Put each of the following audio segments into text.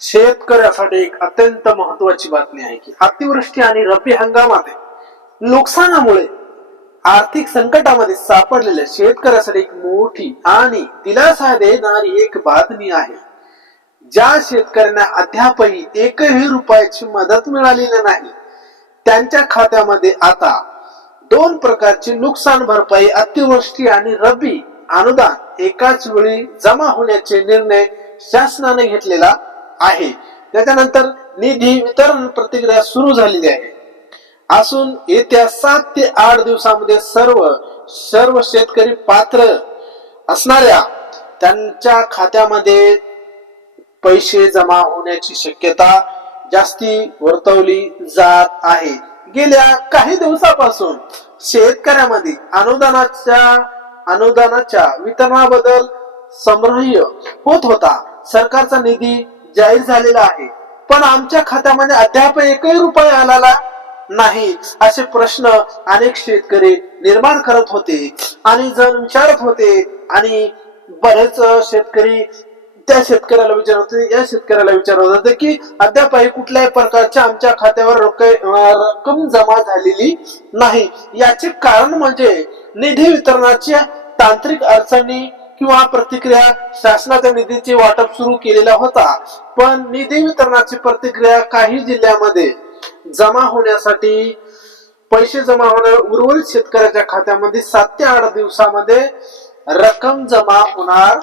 शेतकऱ्यासाठी एक अत्यंत महत्वाची बातमी आहे की अतिवृष्टी आणि रब्बी हंगामात नुकसानामुळे आर्थिक संकटामध्ये सापडलेल्या शेतकऱ्यासाठी एक मोठी आणि दिलासा देणारी एक बातमी आहे. ज्या शेतकऱ्यांना अद्यापही एकही रुपयाची मदत मिळालेली नाही त्यांच्या खात्यामध्ये आता दोन प्रकारची नुकसान भरपाई अतिवृष्टी आणि रब्बी अनुदान एकाच वेळी जमा होण्याचे निर्णय शासनाने घेतलेला आहे. त्याच्यानंतर निधी वितरण प्रतिक्रिया सुरू झालेली आहे. असून येत्या सात ते आठ दिवसामध्ये सर्व सर्व शेतकरी पात्र असणाऱ्या त्यांच्या खात्यामध्ये पैसे जमा होण्याची शक्यता जास्ती वर्तवली जात आहे. गेल्या काही दिवसापासून शेतकऱ्यामध्ये अनुदानाच्या अनुदानाच्या वितरणाबद्दल संभ्रय होत होता. सरकारचा निधी जाहीर झालेला आहे. पण आमच्या खात्यामध्ये अद्याप एकही रुपये आलेला नाही असे प्रश्न अनेक शेतकरी निर्माण करत होते आणि जर विचारत होते आणि बरेच शेतकरी त्या शेतकऱ्याला विचारत होते या शेतकऱ्याला विचारत होते की अद्यापही कुठल्याही प्रकारच्या आमच्या खात्यावर रोखे- रक्कम जमा झालेली नाही. याचे कारण म्हणजे निधी वितरणाच्या तांत्रिक अडचणी किंवा प्रतिक्रिया शासनाच्या निधीचे वाटप सुरू केलेला होता. पण निधी वितरणाची प्रतिक्रिया काही जिल्ह्यामध्ये जमा होण्यासाठी पैसे जमा होणार उर्वरित शेतकऱ्याच्या खात्यामध्ये सात ते आठ दिवसामध्ये रक्कम जमा होणार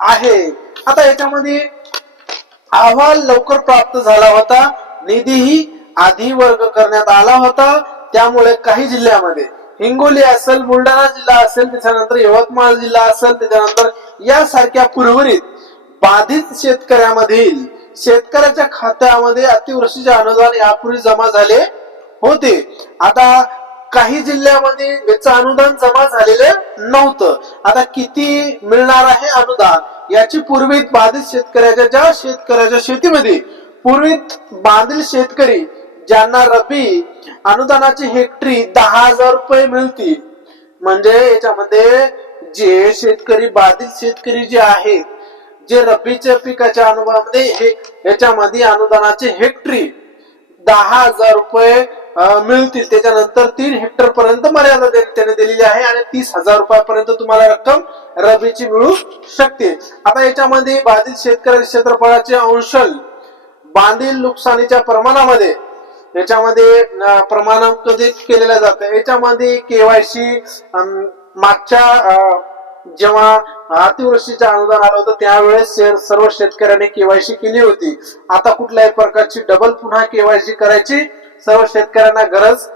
आहे. आता याच्यामध्ये अहवाल लवकर प्राप्त झाला होता. निधीही आधी वर्ग करण्यात आला होता. त्यामुळे काही जिल्ह्यामध्ये हिंगोली असेल बुलढाणा जिल्हा असेल त्याच्यानंतर यवतमाळ जिल्हा असेल त्याच्यानंतर यासारख्या उर्वरित बाधित शेतकऱ्यामधील शेतकऱ्याच्या खात्यामध्ये अतिवृष्टीचे अनुदान यापूर्वी जमा झाले होते. आता काही जिल्ह्यामध्ये याचं अनुदान जमा झालेलं नव्हतं. आता किती मिळणार आहे अनुदान? याची पूर्वीत बाधित शेतकऱ्याच्या ज्या शेतकऱ्याच्या शेतीमध्ये पूर्वीत बांधील शेतकरी ज्यांना रबी अनुदानाची हेक्टरी दहा हजार रुपये मिळतील म्हणजे याच्यामध्ये जे शेतकरी बाधित शेतकरी जे आहेत जे रब्बीच्या पिकाच्या अनुभवामध्ये हे याच्यामध्ये अनुदानाची हेक्टरी दहा हजार रुपये मिळतील. त्याच्यानंतर तीन हेक्टर पर्यंत मर्यादा त्याने दिलेली आहे आणि तीस हजार रुपयापर्यंत तुम्हाला रक्कम रबीची मिळू शकते. आता याच्यामध्ये बाधित शेतकरी क्षेत्रफळाचे अंशल बांधील नुकसानीच्या प्रमाणामध्ये याच्यामध्ये अं, प्रमाणांकित केलेलं जातं. याच्यामध्ये केवायसी मागच्या जेव्हा अतिवृष्टीचं अनुदान आलं होतं त्यावेळेस सर्व शेतकऱ्यांनी केवायसी केली होती. आता कुठल्याही प्रकारची डबल पुन्हा केवायसी करायची सर्व शेतकऱ्यांना गरज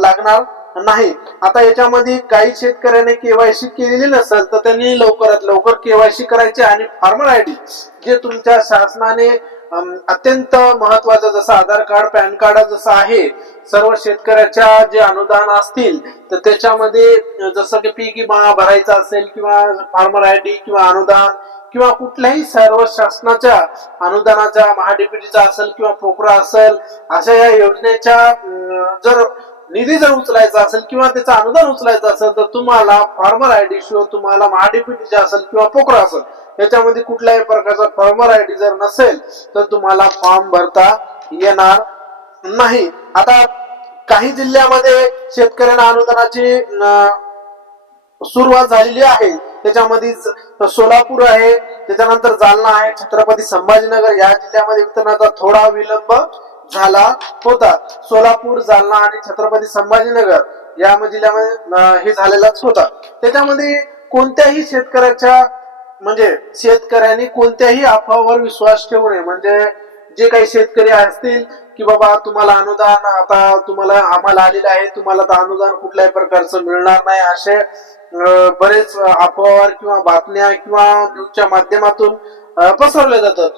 लागणार नाही. आता याच्यामध्ये काही शेतकऱ्यांनी केवायसी केलेली नसेल तर त्यांनी लवकरात लवकर केवायसी करायची आणि फार्मर आय डी जे तुमच्या शासनाने अत्यंत महत्वाचं जसं आधार कार्ड पॅन कार्ड जसं आहे सर्व शेतकऱ्याच्या जे अनुदान असतील तर त्याच्यामध्ये जसं की पीक विमा भरायचा असेल किंवा फार्मर आय डी किंवा अनुदान किंवा कुठल्याही सर्व शासनाच्या अनुदानाच्या महाडीपीटीचा असेल किंवा पोकरा असेल अशा या योजनेच्या जर निधी जर उचलायचा असेल किंवा त्याचं अनुदान उचलायचं असेल तर तुम्हाला फार्मर आय डी शिवाय तुम्हाला महाडीपीटीचे असेल किंवा पोकरा असेल याच्यामध्ये कुठल्याही प्रकारचा फॉर्मर आय जर नसेल तर तुम्हाला फॉर्म भरता येणार नाही. आता काही जिल्ह्यामध्ये शेतकऱ्यांना अनुदानाची सुरुवात झालेली आहे. त्याच्यामध्ये सोलापूर आहे त्याच्यानंतर जालना आहे छत्रपती संभाजीनगर या जिल्ह्यामध्ये वितरणाचा थोडा विलंब झाला होता. सोलापूर जालना आणि छत्रपती संभाजीनगर या जिल्ह्यामध्ये हे झालेलाच होता. त्याच्यामध्ये कोणत्याही शेतकऱ्याच्या म्हणजे शेतकऱ्यांनी कोणत्याही अफवावर विश्वास ठेवू नये. म्हणजे जे काही शेतकरी असतील की बाबा तुम्हाला अनुदान आता तुम्हाला आम्हाला आलेलं आहे तुम्हाला आता अनुदान कुठल्याही प्रकारचं मिळणार नाही असे बरेच अफवावर किंवा बातम्या किंवा न्यूजच्या माध्यमातून पसरवल्या जातात.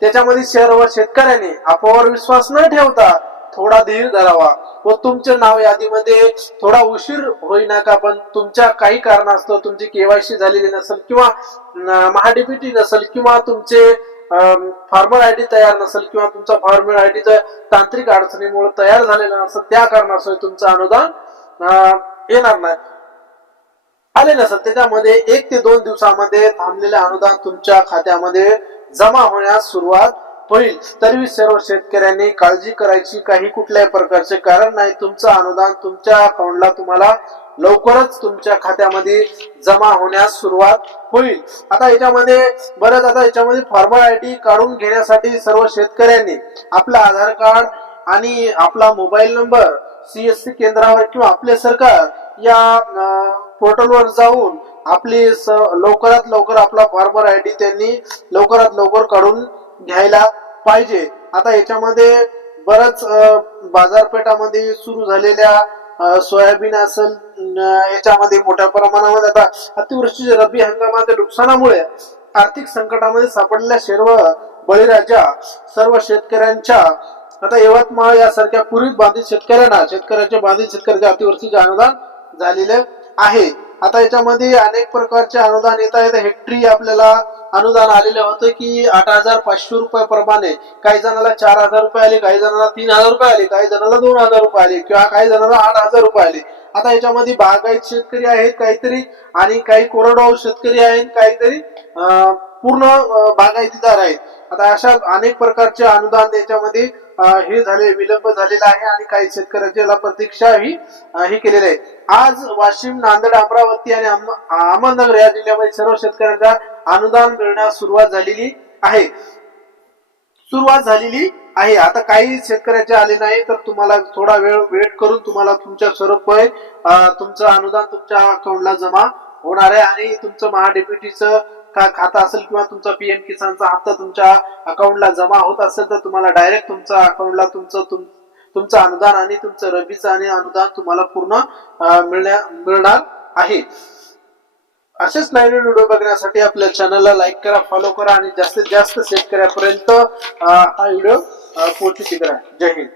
त्याच्यामध्ये सर्व शेतकऱ्यांनी अफवावर विश्वास न ठेवता थोडा धीर धरावा व तुमचे नाव यादीमध्ये थोडा उशीर होईना का? पण तुमच्या काही कारणास्तव तुमची केवायसी झालेली नसेल किंवा महाडीबीटी नसेल किंवा तुमचे फार्मर आय डी तयार नसेल किंवा तुमचा फार्मर आय डी तांत्रिक अडचणीमुळे तयार झालेला नसेल त्या कारणास्तव तुमचं अनुदान येणार नाही. आले नसेल त्याच्यामध्ये एक ते दोन दिवसामध्ये थांबलेले अनुदान तुमच्या खात्यामध्ये जमा होण्यास सुरुवात होईल. तरी सर्व शेतकऱ्यांनी काळजी करायची काही कुठल्याही प्रकारचे कारण नाही. तुमचं अनुदान तुमच्या अकाउंटला तुम्हाला लवकरच तुमच्या खात्यामध्ये जमा होण्यास सुरुवात होईल. आता याच्यामध्ये बरंच आता याच्यामध्ये फॉर्मल आय डी काढून घेण्यासाठी सर्व शेतकऱ्यांनी आपलं आधार कार्ड आणि आपला मोबाईल नंबर सीएससी केंद्रावर किंवा आपले सरकार या पोर्टलवर जाऊन आपली स- लवकरात लवकर आपला फार्मर आय डी त्यांनी लवकरात लवकर काढून घ्यायला पाहिजे. आता याच्यामध्ये बरंच बाजारपेठामध्ये सुरू झालेल्या सोयाबीन असेल याच्यामध्ये मोठ्या प्रमाणामध्ये आता अतिवृष्टीचे रब्बी हंगामाच्या नुकसानामुळे आर्थिक संकटामध्ये सापडलेल्या सर्व बळीराजा सर्व शेतकऱ्यांच्या आता यवतमाळ यासारख्या पूर्वी बाधित शेतकऱ्यांना शेतकऱ्याच्या बाधित शेतकऱ्याच्या अतिवृष्टीचे अनुदान झालेले आहे. आता याच्यामध्ये अनेक प्रकारचे अनुदान येत आहेत. हेक्टरी आपल्याला अनुदान आलेले होते की आठ हजार पाचशे रुपये प्रमाणे काही जणाला चार हजार रुपये आले काही जणाला तीन हजार रुपये आले काही जणाला दोन हजार रुपये आले किंवा काही जणाला आठ हजार रुपये आले. आता याच्यामध्ये बागायत शेतकरी आहेत काहीतरी आणि काही कोरडवाहू शेतकरी आहेत काहीतरी अं, पूर्ण बागायतीदार आहेत. आता अशा अनेक प्रकारचे अनुदान त्याच्यामध्ये हे झाले विलंब झालेला आहे आणि काही शेतकऱ्यांची प्रतीक्षा ही हे केलेली आहे आज वाशिम नांदेड अमरावती आणि अहमदनगर या जिल्ह्यामध्ये सर्व शेतकऱ्यांना अनुदान मिळण्यास सुरुवात झालेली आहे. सुरुवात झालेली आहे. आता काही शेतकऱ्याचे आले नाही तर तुम्हाला थोडा वेळ वेट करून तुम्हाला तुमच्या स्वरूप तुमचं अनुदान तुमच्या अकाउंटला जमा होणार आहे आणि तुमचं महाडेप्युटीचं का खातं असेल किंवा तुमचा पीएम किसानचा हप्ता तुमच्या अकाउंटला जमा होत असेल तर तुम्हाला डायरेक्ट तुमच्या अकाउंटला तुमचं तुम तुमचं अनुदान आणि तुमचं रबीचं आणि अनुदान तुम्हाला पूर्ण मिळण्या मिळणार आहे. असेच नवीन व्हिडिओ बघण्यासाठी आपल्या चॅनलला लाईक करा फॉलो करा आणि जास्तीत जास्त शेतकऱ्यापर्यंत हा व्हिडिओ पोहोचू करा जय हिंद.